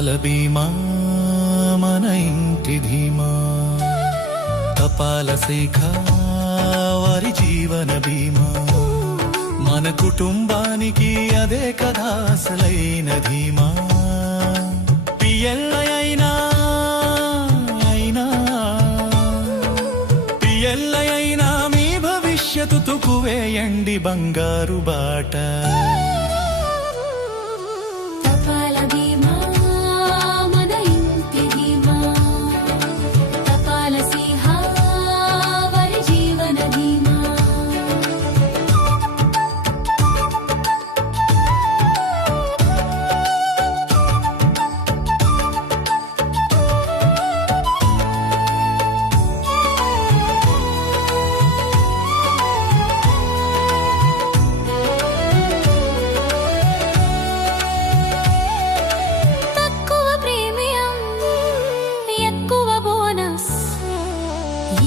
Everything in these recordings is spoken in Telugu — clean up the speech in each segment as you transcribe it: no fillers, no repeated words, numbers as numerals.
తపాల బీమా మన ఇంటి ధీమా, తపాల శాఖ వారి జీవన బీమా, మన కుటుంబానికి అదే కదా అసలైన ధీమా. పిఎల్ఐ అయినా మీ భవిష్యత్తు తుకువేయండి బంగారు బాట.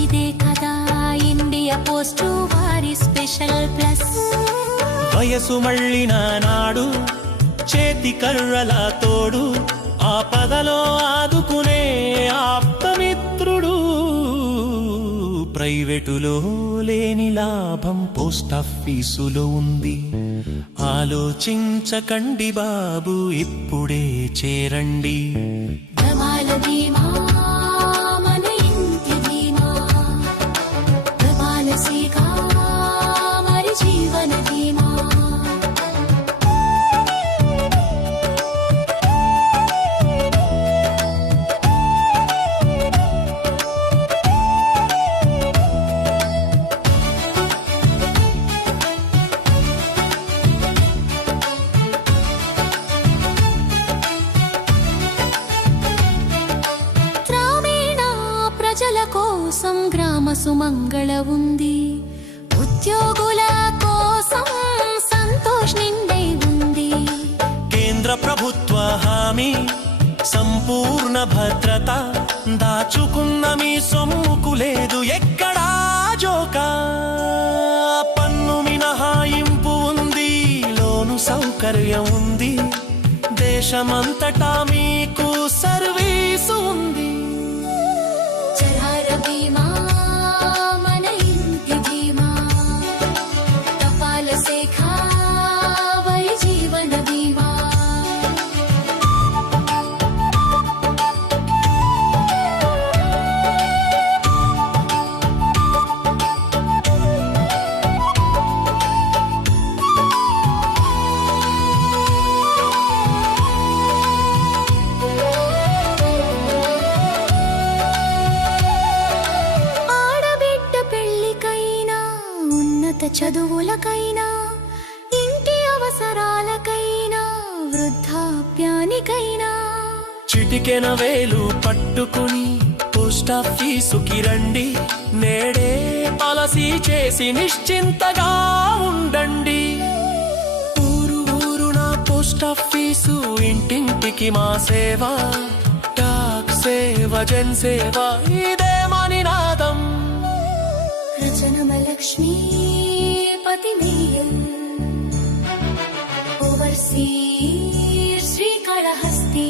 ఇదే కదా ఇండియా పోస్టు వారి స్పెషల్ ప్లస్. వయసు మళ్ళిన నాడు చేతి కర్రల తోడు, ఆపదలో ఆదుకునే ఆప్తమిత్రుడు. ప్రైవేటులో లేని లాభం పోస్టాఫీసులో ఉంది. ఆలోచించకండి బాబు, ఇప్పుడే చేరండి. ప్రమాద బీమా కోసం గ్రామ సుమంగళ ఉంది. ఉద్యోగుల కోసం సంతోష్ నిండే ఉంది. కేంద్ర ప్రభుత్వ హామీ సంపూర్ణ భద్రత, దాచుకున్న మీ సొమ్ముకు లేదు ఎక్కడా జోకా. పన్ను మినహాయింపు ఉంది, లోను సౌకర్యం ఉంది, దేశమంతటా మీకు సర్వీసు ఉంది. బీమా మన ఇంటి ధీమా, తపాల శాఖ వారి జీవన బీమా. చదువులకైనా, ఇంటి అవసరాలకైనా, వృద్ధాప్యానికైనా చిటికెన వేలు పట్టుకుని పోస్టాఫీసుకి రండి. నేడే పాలసీ చేసి నిశ్చింతగా ఉండండి. ఊరున పోస్టాఫీసు, ఇంటింటికి మా సేవ, డాక్ సేవ, జన్ సేవ, ఇదే మా నినాదం. లక్ష్మీపతిమేయం ఓవర్సీర్ శ్రీకాళహస్తి.